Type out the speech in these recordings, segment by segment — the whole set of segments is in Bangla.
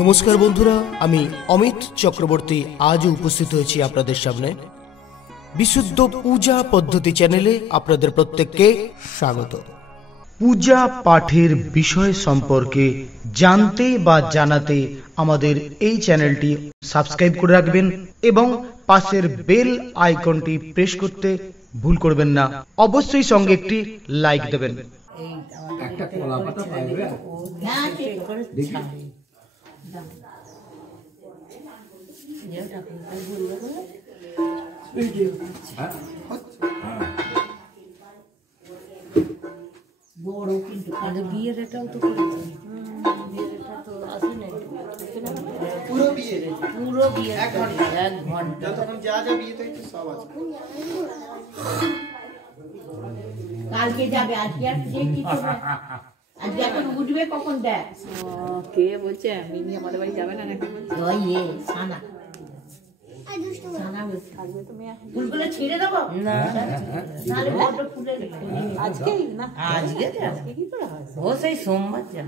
নমস্কার বন্ধুরা, আমি অমিত চক্রবর্তী আজ উপস্থিত হয়েছি আপনাদের সামনে বিশুদ্ধ পূজা পদ্ধতি চ্যানেলে আপনাদের প্রত্যেককে স্বাগত। পূজা পাঠের বিষয় সম্পর্কে জানতে বা জানাতে আমাদের এই চ্যানেলটি সাবস্ক্রাইব করে রাখবেন এবং পাশের বেল আইকনটি প্রেস করতে ভুল করবেন না। অবশ্যই সঙ্গে একটি লাইক দেবেন। একটা কলা পাতা পাইবে দেখি বড় কিন্তু বিয়ের এটাও তো করেছে, বিয়ের এটা তো আসে না, পুরো বিয়ে এক ঘন্টা তখন যা যা বিয়ে তো সব আছে। কালকে যাবে, আজকে আর আজকে এখন উঠবে কখন দেখ। কে বলছে মিনি আমাদের বাড়ি যাবে না নাকি? ওই সানা ফুলগুলো ছিঁড়ে দেবো না, নাহলে বড্ড ফুলে আজকেই না, আজকে কি করে হয়? ও সেই সোমবার যাবে,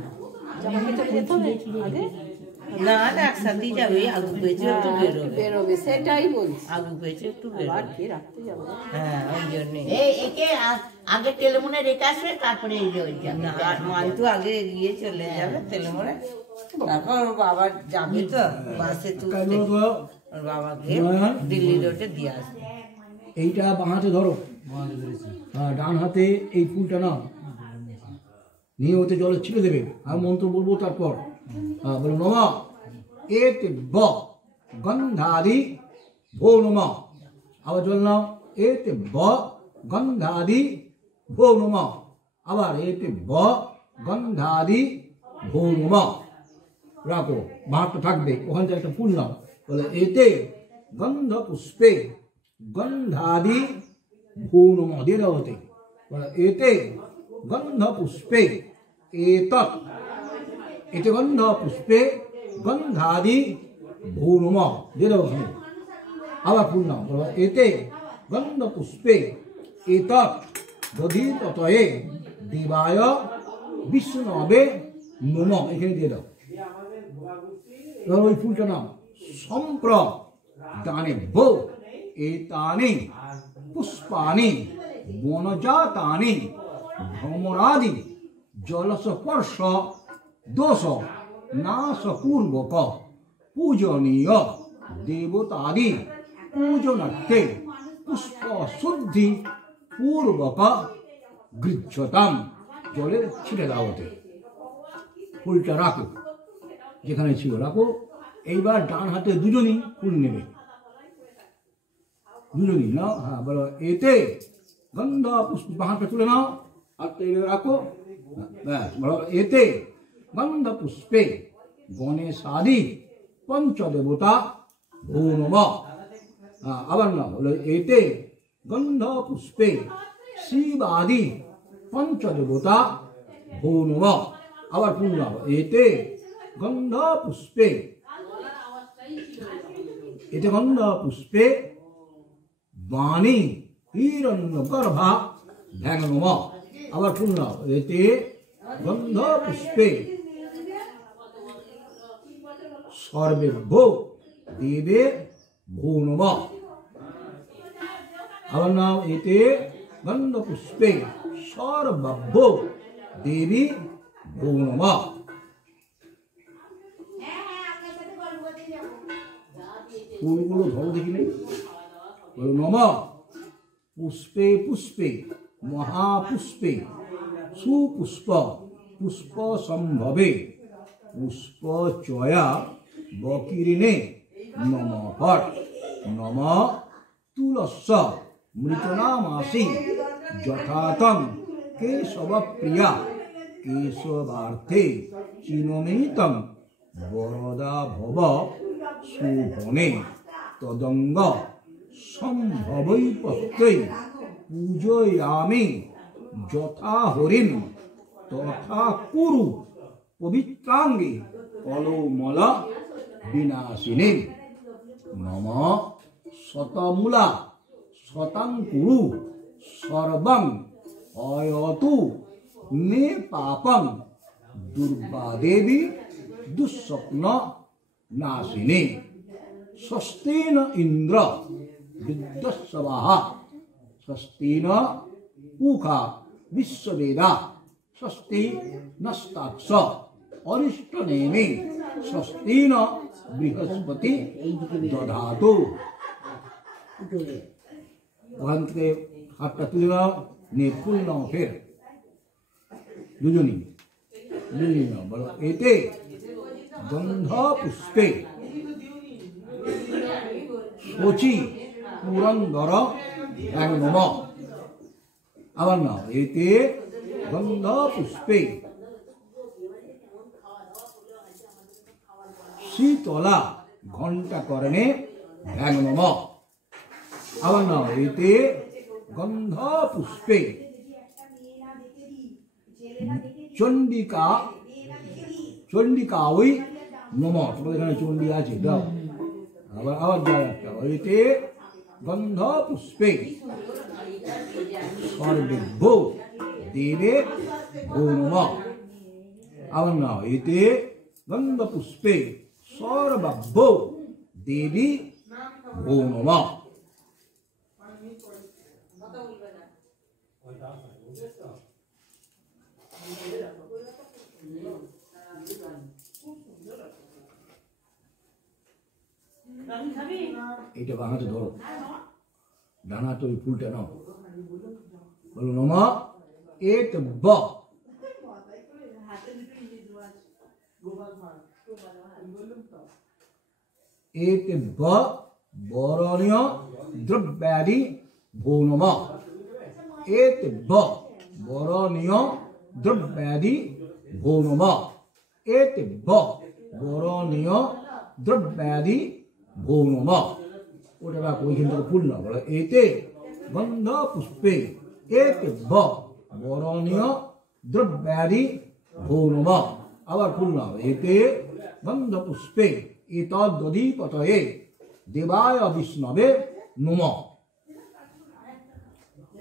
না না একসাথেই যাবে। আলু পেয়েছে একটু বেরোবে, সেটাই বলছি। আলু পেয়েছে একটু আর কি রাখতে যাবো? হ্যাঁ ওই জন্য একে আগে তেলেমুনে রেখে আসবে, তারপরে এই যে মান্তু আগে গিয়ে চলে যাবে তেলেমুনে, তারপর ওর বাবা যাবে তো বাসে তুলতে, ওর বাবাকে দিল্লি রোডে দিয়ে আসবে। এইটা বাঁ হাতে ধরো, ডান হাতে এই ফুলটা নাও, নিয়ে ওতে জলে ছিঁড়ে দেবে। আর মন্ত্র বলবো, তারপর বলো নমঃ এতে ব গন্ধাদি ভো নমঃ। আবার জল নাও, এতে ব গন্ধাদি ভো নমঃ। আবার এতে ব গন্ধাদি ভো নমঃ। রাখো, বাঁটটা থাকবে, ওখান থেকে একটা ফুল নাও, বলে এতে গন্ধ পুষ্পে গন্ধাদি ভো নমঃ দিয়ে দাও হতে। বলে এতে গন্ধ পুষ্পে এতৎ, এতে গন্ধ পুষ্পে গন্ধাদি ভো নমঃ দিয়ে দাও ওখানে। আবার ফুল নাও, বলো এতে গন্ধ পুষ্পে এতৎ দধিততয়ে দেবায় বিষ্ণবে নমঃ এখানে দিয়ে দাও। এবার ওই ফুলটা নাও, সম্প্র দানে ভো এতানি পুষ্পানি বনজাতানি ভ্রমরাদি জলস্পর্শ দোষ নাশপূর্বক পূজনীয় দেবতাদি পূজনার্থে পুষ্প শুদ্ধি পূর্বক গৃহ্যতাম। জলে ছিটে দাও হতে। ফুলটা রাখো যেখানে ছিল রাখো। এইবার ডান হাতে দুজনই ফুল নেবে, দুজনই নাও। হ্যাঁ বলো এতে গন্ধ পুষ্প, বাঁ হাতটা তুলে নাও, হাতটা এইভাবে রাখো। ব্যাস, বলো এতে গন্ধ পুষ্পে গণেশাদি পঞ্চদেবতা ভো নমঃ। আবার নাও, বলো এতে গন্ধ পুষ্পে শিবাদি পঞ্চদেবতা ভো নমঃ। আবার ফুল নাও, এতে গন্ধ পুষ্পে, এতে গন্ধ পুষ্পে বাণী হিরণ্যগর্ভা ধ্যান নমঃ। আবার ফুল নাও, এতে গন্ধ পুষ্পে সর্বেভ্যো দেবে ভো নমঃ। আবার নাও, এতে গন্ধ পুষ্পে সর্বভ্যো দেবী ভো নমঃ। ফুলগুলো ধরো দেখি নেই, বলো নমঃ পুষ্পে পুষ্পে মহাপুষ্পে সুপুষ্প পুষ্প সম্ভবে পুষ্প চয়া বকিরিণে নমঃ ফট। নমঃ তুলস্য মৃতনামাসি যথাতং কেশব প্রিয়া কেশবার্থে চিনমিতং বরদা ভব সুভনে তদঙ্গ সম্ভবৈপত্যে পূজয়ামি যথা হরিণ তথা কুরু পবিত্রাঙ্গে কলৌমল বিনাশিনী। নমঃ শতমূলা শতাঙ্কুরু সর্বং অয়তু মে পাপং দুর্বা দেবী दुःस्वप्न नाशिनी स्वस्तेन इंद्र विद्वत्सवाः स्वस्तेन पूषा विश्ववेदा स्वस्ति नस्ताक्ष अरिष्टनेमि स्वस्तेन बृहस्पति दधातु। ওখান থেকে হাতটা তুলে নাও, নিয়ে ফুল নাও, ফের দুজনই নাও, বলো এতে গন্ধ পুষ্পে শচী পুরন্দর ধ্যানম। আবার নাও, এতে গন্ধ পুষ্পে শীতলা ঘণ্টা করণে ধ্যানম। আবার নাও, এতে গন্ধ পুষ্পে চণ্ডিকা ওই নম। তোমাদের এখানে চণ্ডী আছে, দাও। আবার দাও একটা, এতে গন্ধ পুষ্পে সর্বেভ্যো দেবে ভো নম। আবার নাও, এতে গন্ধ পুষ্পে সর্বাভ্যো দেবী ভো নম। এটা বাংলাতে ধরো, ডানা তো ফুলটা নাও, বলো নম এত ব। এত ব বরণীয় দ্রব্যাদি ভো নম। এত ব বরণীয় দ্রব্যাদি ভো নম। এত ব বরণীয় দ্রব্যাদি ভো নম। ওটা রাখো, ওইখান থেকে ফুল না, বলো এতে গন্ধ পুষ্পে এত ব বরণীয় দ্রব্যাদি ভো নম। আবার ফুল না, এতে গন্ধ পুষ্পে এতদ্দধিপতয়ে দেবায় বিষ্ণবে নম।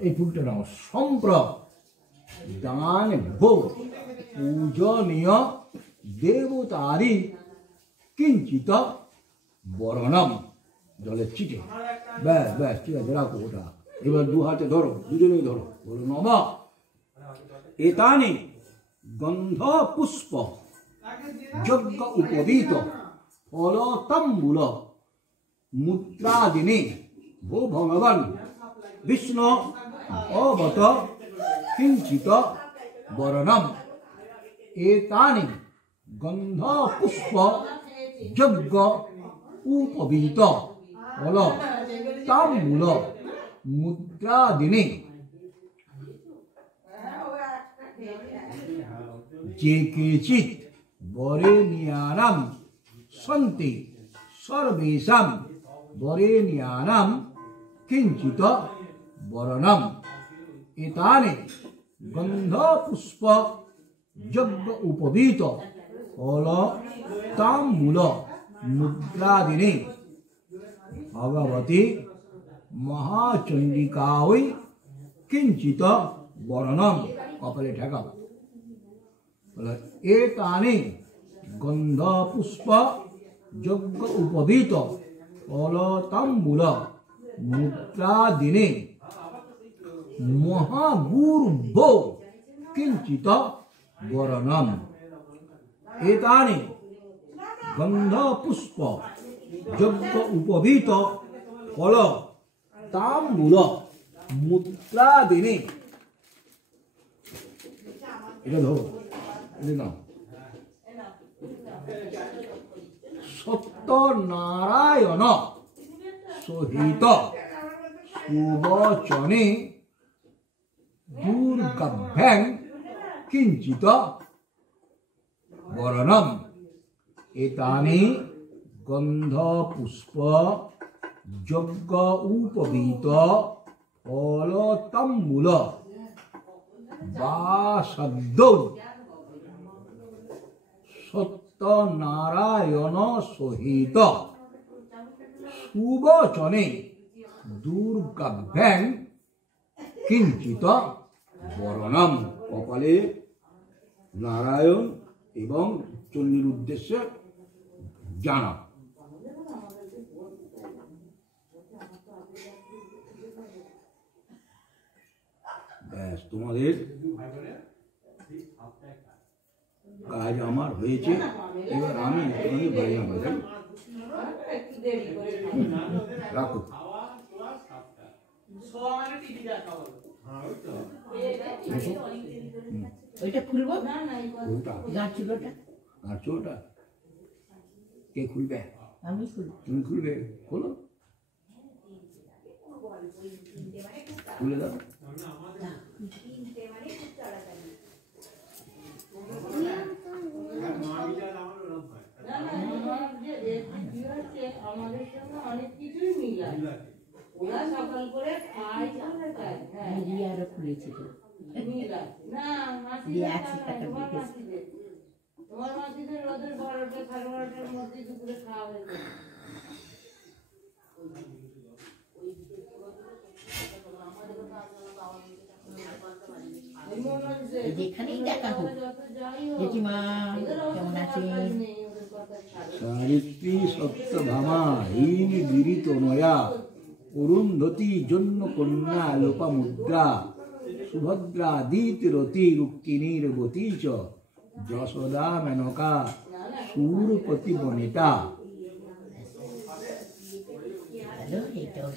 এই ফুলটা নাও, সম্প্রদান ভো পূজনীয় দেবতারি কিঞ্চিত বরণম। জলের চিটে, ব্যাস ব্যাস, ঠিক আছে, রাখো ওটা। এবার দু হাতে ধরো, দুজনেই ধরো, বলো নম এতানি গন্ধ পুষ্প যজ্ঞ উপবীত ফলতাম্বুল মুদ্রাদিনী ভো ভগবান বিষ্ণু অবত কিঞ্চিত বরণম। এতানি গন্ধ পুষ্প যজ্ঞ উপবীত ফলতাম্বুল মুদ্রাদিনী যে কেচিৎ বরেণ্যানাম সন্তি সর্বেষাং বরেণ্যানাম কিঞ্চিত বরণম। এতানি গন্ধ পুষ্প যজ্ঞ উপবীত ফলতাম্বুল মুদ্রাদিনী ভগবতী মহাচণ্ডিকাঐ কিঞ্চিত বরণম। কপালে ঠেকাও, এতানি গন্ধ পুষ্প যজ্ঞ উপবীত ফলতাম্বুল মুদ্রাদিনী মহাগুরুভ্যো কিঞ্চিত বরণম। এতানি গন্ধ পুষ্প যজ্ঞ উপবীত ফলতাম্বুল মুদ্রাদিনী। এটা ধরো, এটা নাও। সত্যনারায়ণ সহিত সুবচনে দুর্গাভ্যাং কিঞ্চিত বরণম। এতানি গন্ধ পুষ্প যজ্ঞ উপবীত ফলতাম্বুল বাসদ্যৌ সত্যনারায়ণ সহিত সুবচনে দুর্গাভ্যাং কিঞ্চিত বরণম। কপালে নারায়ণ এবং চণ্ডীর উদ্দেশ্যে জানা। ব্যাস, তোমাদের কাজ আমার হয়েছে। এবার আমি একটুখানি বাইরে বাজাই, রাখো। ওইটা খুলবো, গাঁচুটা কে খুলবে? আমি খুলবো। তুমি খুলবে? খোলো, খুলে দাও। আমাদের সঙ্গে অনেক কিছুই মিল আছে। ওরা সকাল করে খায়, আরো খুলেছিল তোমার মাসিদের ওদের 12টা সাড়ে 12টার মধ্যে দুপুরে খাওয়া হয়ে যায়। যেখানেই দেখা হোক, জেঠিমা কেমন আছেন? সাবিত্রী সত্যভামা হীন গিরিত নয়া অরুন্ধতী জন্য কন্যা লোপামুদ্রা সুভদ্রা দিতিরতি রুক্মিণীর বতী চ যশোদা মেনকা সুরপতি বনিতা।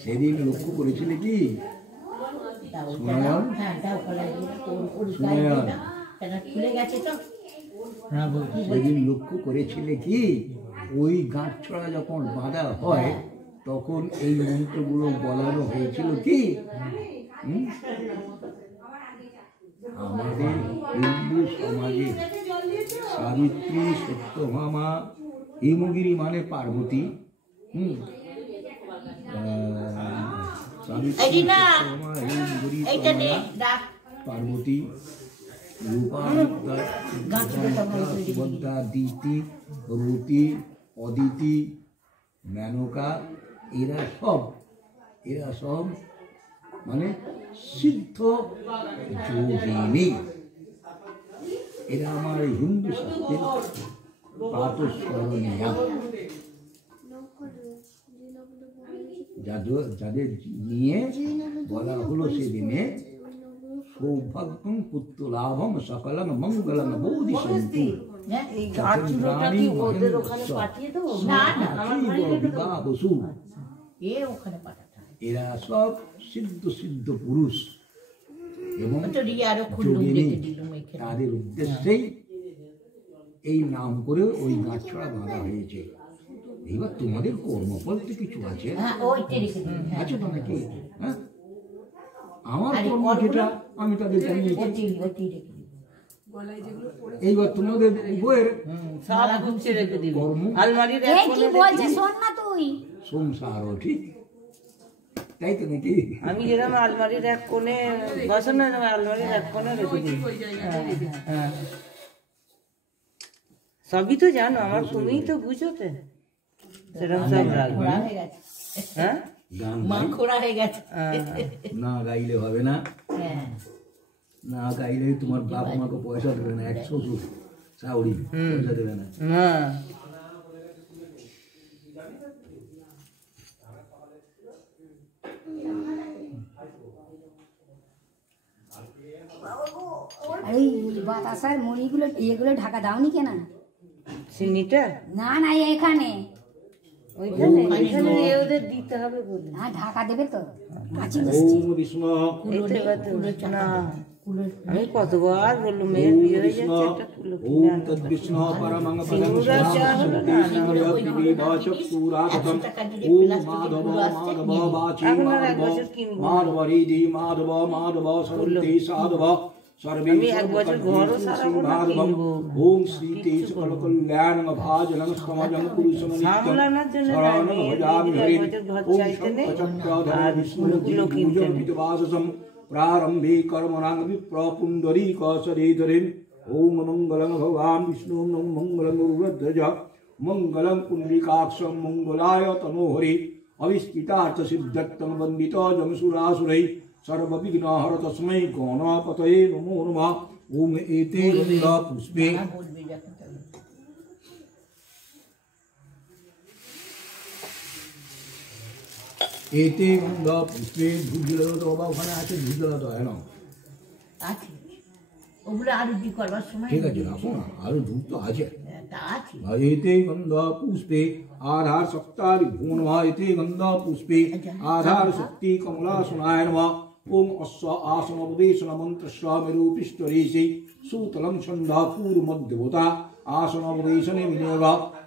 সেদিন লক্ষ্য করেছিলে কি সুনয়ন? সেদিন লক্ষ্য করেছিলে কি ওই গাঁটছড়া যখন বাঁধা হয় তখন এই মন্ত্রগুলো বলানো হয়েছিল কি? আমাদের হিন্দু সমাজে সাবিত্রী সত্যভামা, হেমগিরি মানে পার্বতী, সাবিত্রী সত্যভামা, হেমগিরি পার্বতী, সুভদ্রা, দিতি, রতি, অদিতি, মেনকা, এরা সব মানে সিদ্ধ যোগিনী। এরা আমার হিন্দু শাস্ত্রের প্রাতঃস্মরণীয়া, যাদের নিয়ে বলা হলো সেদিনে সৌভাগ্যং পুত্র লাভম সকলং মঙ্গলং বোধি সন্তু। এরা সব সিদ্ধ পুরুষ এবং তাদের উদ্দেশ্যেই এই নাম করে ওই গাছছড়া বাঁধা হয়েছে। এবার তোমাদের কর্মফল তো কিছু আছে, আছে তো নাকি? হ্যাঁ, আমার কর্ম যেটা আমি তাদের জানিয়েছি। এইবার তোমাদের বইয়ের কর্ম সংসারও ঠিক তাই তো নাকি? আমি যেরকম আলমারির এক কোণে বসানো, আলমারির এক কোণে রেখে দিই। সবই তো জানো আমার, তুমিই তো বুঝো তো সেরকম সব রাখবে। হ্যাঁ, না গাইলে হবে না, না গাইলে তোমার বাপ মাকে পয়সা দেবে না, 100 চাউরি পয়সা দেবে না। এই বাতাসার মণিগুলো এগুলো ঢাকা দাওনি কেন? চিনিটা না না এখানে ওদের দিতে হবে, না ঢাকা দেবে তো। আমি কতবার বললো মেয়ের বিয়ে হয়ে যাচ্ছে, আমি 1 বছর ঘরও সারাবো না, কিনবো। ওম শ্রী তেজ কল্যাণ ভাজনং সমাজং পুরুষং সামলানোর জন্য ঘর চাইতে নেই, আর বিষ্ণুগুলো কিনতে নেই। प्रारंभे कर्मणां विप्रपुंडरीकाशरीधरेण ओम मंगलं भगवान विष्णु मंगलं रुद्रज मंगलं पुंडरीकाक्षं मंगलाय तनोहरि अविस्मितार्थ सिद्धत्तं वन्दितो जमसुरासुरै सर्वविघ्नहर तस्मै गणपतये नमो नमः। ओम एते गन्धा पुष्पे এতে গন্ধ পুষ্পে ধূপ জ্বালানো তো বাবা ওখানে আছে ধূপ জ্বালাতে হয় না আছে ওগুলো আরতি করবার সময় ঠিক আছে রাখো না আরো ধূপ তো আছে তা আছে एते गंधा पुष्पे आधार सप्तारि भो नमः एते गंधा पुष्पे आधार शक्ति कमलासनाय नमः ओम अस्य आसनोपदेशन मंत्रस्य मेरुपिष्टरेशे सूतलं छन्दा पूर्वमध्यभूता आसनोपदेशने विनियोग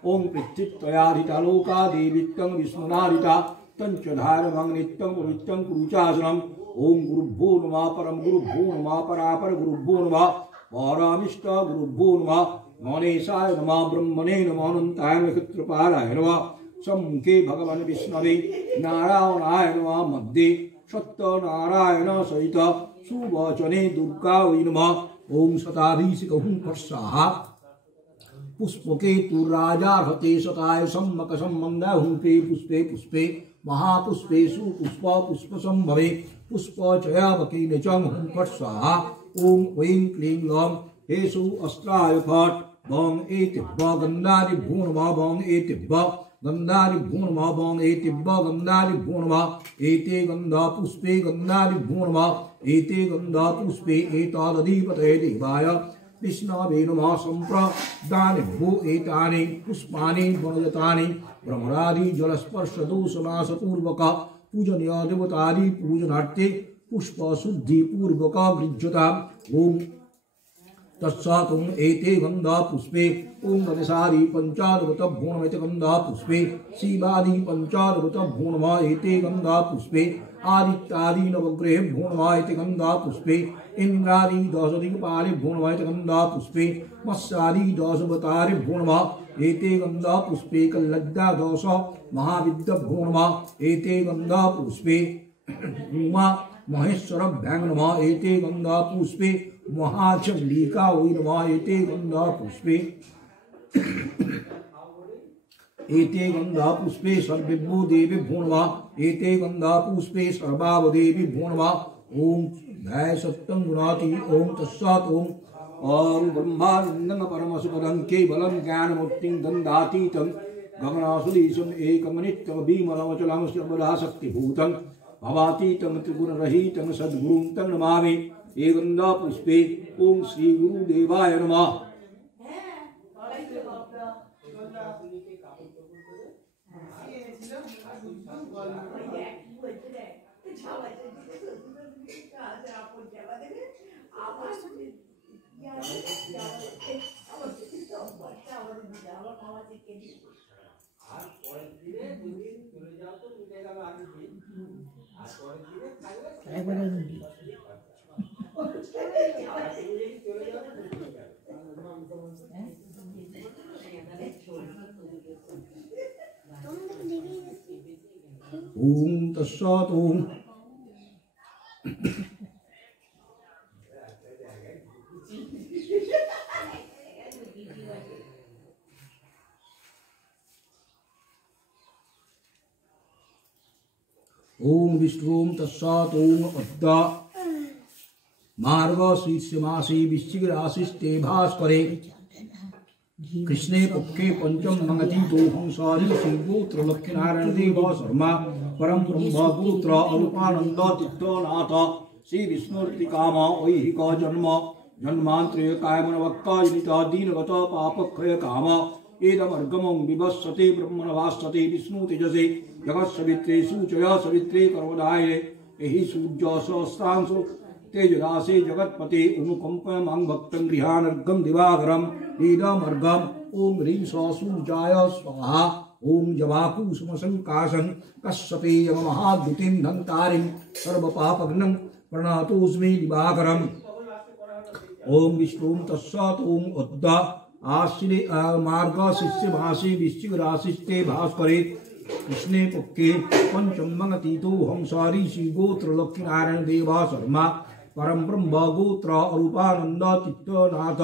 ओम पृथ्वीत्वयाधिता लोका देवीत्वं विष्णुनाधिता तंच धारमं नित्यं पवित्रं कुरुचासनम् ओम गुरुभ्यो नमः परम गुरुभ्यो नमः परापर गुरुभ्यो नमः परामिष्ट गुरुभ्यो नमः गणेशाय नमः ब्रह्मणे नमः अनंताय नक्षत्रपालाय नमः सम्मुखे भगवान् विष्णवे नारायणाय नमः मध्ये सत्यनारायण सहित सुवचने दुर्गा वै नमः ओम शताभिषेकं पर्षाः पुष्पके तु राजा हते शताय सम्मक संबंध हुंके पुष्पे पुष्पे महापुष्पेषु पुष्प पुष्प संभवे पुष्प चयावकेन च हुं पर्षाः ओम ऐं क्लीं लौं हेसु अस्त्राय फट् बं एतिब्ब गन्धारि भो नमः बं एतिब्ब गन्धारि भो नमः बं एतिब्ब गन्धारि भो नमः एते गन्धा पुष्पे गन्धारि भो नमः एते गन्धा पुष्पे एतादधिपतये देवाय विष्णवे नमः सम्प्रदानि भो एतानि पुष्पाणि वनजतानि भ्रमरादि जलस्पर्श दोषनाशपूर्वक पूजनीय देवतादि पूजनार्थे पुष्प शुद्धि पूर्वक गृह्यता ओम तत्सातुम एते गंधा पुष्पे ओम गणेशादि पंचादवत भूणमैते गंधा पुष्पे शिवादि पंचादवत भूणमा एते गंधा पुष्पे आदित्यादि नवग्रहे भूणमा एते गंधा पुष्पे इंद्रादि दशदिक्पाले भूणमा एते गंधा पुष्पे मत्स्यादि दशवतारे भूणमा एते गंधा पुष्पे कल्लज्जा दश महाविद्य भूणमा एते गंधा पुष्पे उमा महेश्वर भ्यांग नमः एते गंधा पुष्पे महाचंडिका वै नमः एते गंधा पुष्पे एते गंधा पुष्पे सर्वेभ्यो देवेभ्यो नमः एते गंधा पुष्पे सर्वावदेवेभ्यो नमः ओम जय सत्यं गुणाति ओम तस्सात् ओम ब्रह्मानन्दं परमसुखदं केवलं ज्ञानमूर्तिं गन्धातीतं गगनासुरीशम् एकमनित्यं भीमरमचलं सर्वदा शक्तिभूतं भवातीतं त्रिगुणरहितं सद्गुरुं तं नमामि ये गंधा पुष्पे ओम श्री गुरुदेवाय नमः ओम तत्सत् ओम ओम विष्णु तत्सत् ओम अद्दा मार्ग शीर्षमासी वृश्चिक राशिस्ते भास्करे कृष्णे पक्षे पंचम मंगती तो हंसारी श्रीगोत्र लक्ष्मीनारायण देव शर्मा परम ब्रह्म पुत्र अरूपानंद तीर्थनाथ श्री विष्णुर्ति काम ऐहिक जन्म जन्मांतरे कायमन वक्ता जनित दीनगत पापक्षय काम एदमर्गमं विवस्सते ब्रह्मणवास्सते विष्णु तेजसे जगत् सवित्रे सूचय सवित्रे कर्मदाय एहि सूर्य सहस्रांशो तेजरासे जगत्पते अनुकंपमां भक्तं गृहानर्गं दिवाकरम् एदमर्गम् ओम ह्रीं सूर्याय स्वाहा ओम जवाकुसुमसंकाशं कश्यपे महाद्युतिं धन्तारिं सर्वपापघ्नं प्रणतोऽस्मि दिवाकरम् ओम विष्णु तत्सत् ओम उद्दा आश्रे मार्ग शिष्य भाषे वृश्चिक राशिस्ते भास्करे कृष्णे पक्षे पंचम मंगतीतो हंसारी श्री गोत्र लक्ष्मीनारायण देवा शर्मा परम ब्रह्म गोत्र अरूपानंद तीर्थनाथ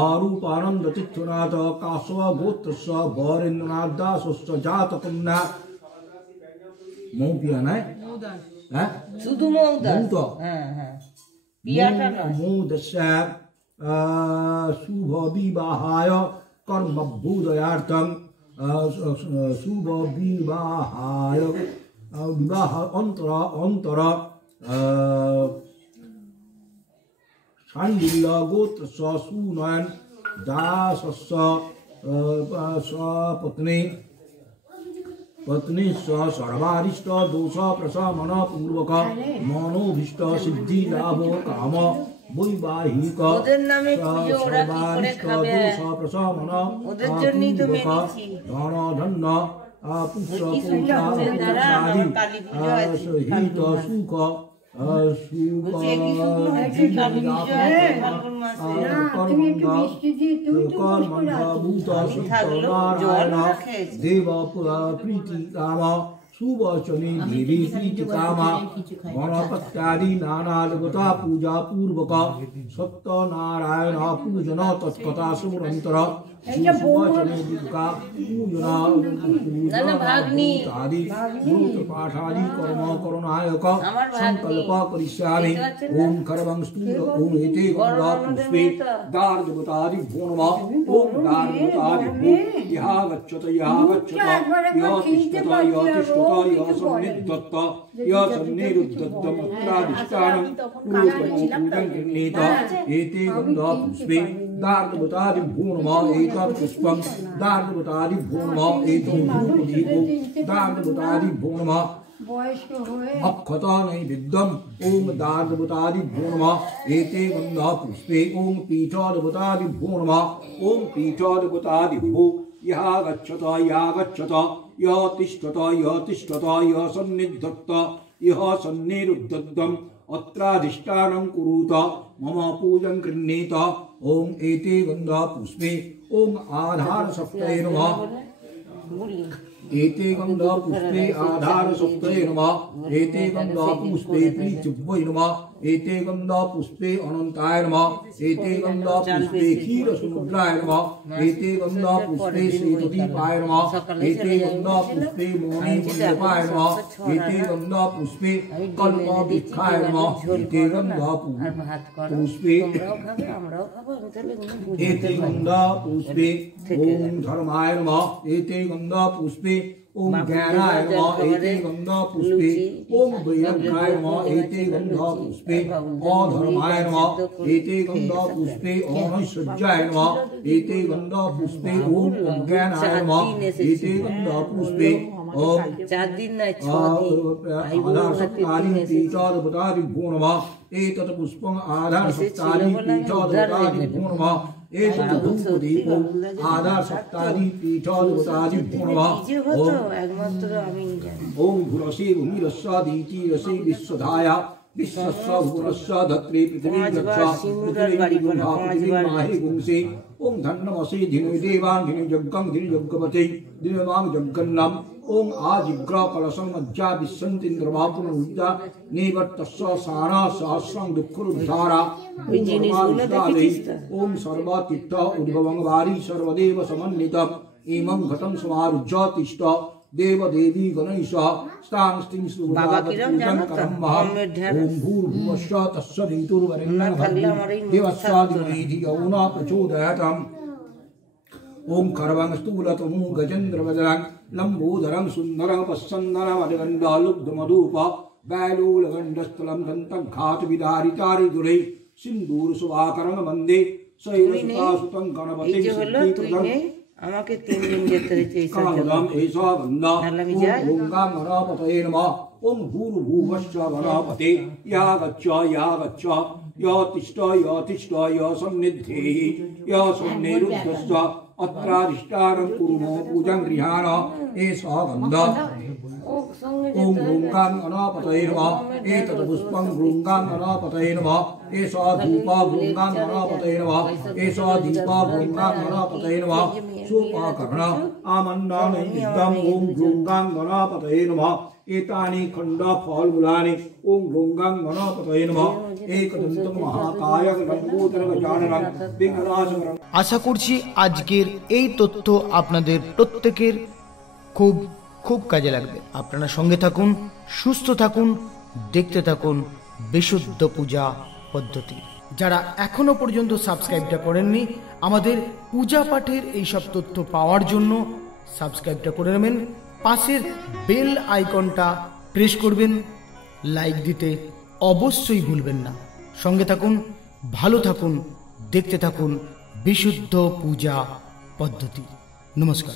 अरूपानंद तीर्थनाथ काश्व गोत्र वरेन्द्रनाथ दास जात कन्या मऊ पिया ना শুধু মৌদাস পিয়াটা নয় मऊदस्या शुभ विवाहाय कर्म बोधयार्थं শুভ বিবাহায় বিবাহ অন্তর শাণ্ডিল্য গোত্র সুনয়ন দাসস্য पत्नी सर्वारिष्ट दोष प्रशमन पूर्वक मनोभीष्ट सिद्धि लाभ काम वैवाहिक सर्वारिष्ट दोष प्रशमन पूर्वक धन धन पुत्र हित सुख देव प्रीति काम सुवचने देवी प्रीति काम गणपत्यादि नाना देवता पूजा पूर्वक सत्यनारायण पूजन तत्कथा सुरंतर सुवचने दुर्गा पूजना आदि पाठादि कर्म करुणायक संकल्प करिष्यामि ओम खरवं स्तूल ओम एते गंगा पुष्पे दार देवतादि भो नमः ओम दार देवतादि भो यहा गच्छत यह तिष्ठत यह सन्निधत्त यह सन्निरुद्धत्तमत्रादिष्टानं पूजनं गृह्णीत एते गंगा पुष्पे दार देवतादि भो नमः एतत् पुष्पं दार देवतादि भो नमः एतं धूपदीपो दार देवतादि भो नमः अक्षता नैवेद्यम् ओम दार देवतादि भो नमः एते गंगा पुष्पे ओम पीठ देवतादि भो नमः ओम पीठ देवतादि भो यः गच्छत यः तिष्ठत यः सन्निधत्त यः सन्निरुद्धत्तम् अत्राधिष्ठानं कुरुत मम पूजं गृह्णीत ओम एते गंगा पुष्पे ओम आधार सप्तये नमः एते गंगा पुष्पे आधार सप्तये नमः एते गंगा पुष्पे प्रीतिभ्यै नमः एते गंगा पुष्पे अनंताय नमः एते गंगा पुष्पे क्षीर समुद्राय नमः एते गंगा पुष्पे श्रीदीपाय नमः एते गंगा पुष्पे मोनि मंडपाय नमः एते गंगा पुष्पे कल्पवृक्षाय नमः एते गंगा पुष्पे एते गंगा पुष्पे ओम धर्माय नमः एते गंगा पुष्पे ओम ज्ञानाय नमः एते गंगा पुष्पे ओम वैराग्याय नमः एते गंगा पुष्पे अधर्माय नमः एते गंगा पुष्पे अनैश्वर्याय नमः एते गंगा पुष्पे ओम ज्ञानाय नमः एते गंगा पुष्पे ओम आधार सप्तानि पीठाधिपतादि भो नमः एतत् पुष्पं आधार सप्तानि पीठाधिपतादि भो नमः एतत् धूपदीपो आधार सप्तानि पीठाधिपतादि भो नमः ओम भूरसि भूमिरस्य दीतिरसि विश्वधाया विश्वस्य भुवनस्य धत्रे पृथिवी गच्छ पृथिवी माहि गुंसि ओम धन्नमसि धिनो देवान् धिनो यज्ञं धिनो यज्ञपते धिनो मां यज्ञन्नम् ओम आजिग्र कलशं मज्जा विश्वन्तीन्द्रवापुनरुद्धा निवर्तस्य साना सहस्रं दुःखरुद्धारा ओम सर्वतीर्थ उद्भवं वारी सर्वदेव समन्वितम् इमं घटं समारुज्य तिष्ठ देव देवी गणेश स्तां स्त्रीं सुभद्रावतीं करम्मः ओम भूर्भुवस्व तस्य ऋतुर्वरेण्यं देवस्य धीमहि धियो न प्रचोदयात् ओम खरवं स्थूलतमु गजेन्द्रवदनं लंबोदरं सुन्दरं पश्चन्दनं अजगण्डालुब्धमधूप बैलूलगण्डस्थलं दन्तघातविदारितारिदुरै सिन्दूर सुवाकरं वन्दे शैलसुतासुतं गणपतिं सिद्धिप्रदं আমাকে 3 দিন যেতে হয়েছে কালম এসা গন্ধা ওম গণপতয়ে নমঃ ওম ভূর্ভুবস্য গণপতে ইয়া গচ্ছ ইয়া তিষ্ঠ ইয়া সন্নিধেহি ইয়া সন্নিরুদ্ধস্য अत्राधिष्ठानं कुर्मो पूजं गृहाण एषः गन्धः ओम गृङ्गां गणपतये नमः एतत् पुष्पं गृङ्गां गणपतये नमः एषः धूपः गृङ्गां गणपतये नमः एषः दीपः गृङ्गां गणपतये नमः सोपाकर्ण आमन्नानैवेद्यम् ओम गृङ्गां गणपतये नमः एतानि खण्डफलमूलानि ओम गृङ्गां गणपतये नमः एकदन्तं महाकाय लम्बोदर गजाननं विघ्नाशकरं। আশা করছি আজকের এই তথ্য আপনাদের প্রত্যেকের খুব খুব কাজে লাগবে। আপনারা সঙ্গে থাকুন, সুস্থ থাকুন, দেখতে থাকুন বিশুদ্ধ পূজা পদ্ধতি। যারা এখনো পর্যন্ত সাবস্ক্রাইবটা করেননি, আমাদের পূজা পাঠের এই সব তথ্য পাওয়ার জন্য সাবস্ক্রাইবটা করে নেবেন, পাশের বেল আইকনটা প্রেস করবেন, লাইক দিতে অবশ্যই ভুলবেন না। সঙ্গে থাকুন, ভালো থাকুন, দেখতে থাকুন বিশুদ্ধ পূজা পদ্ধতি। নমস্কার।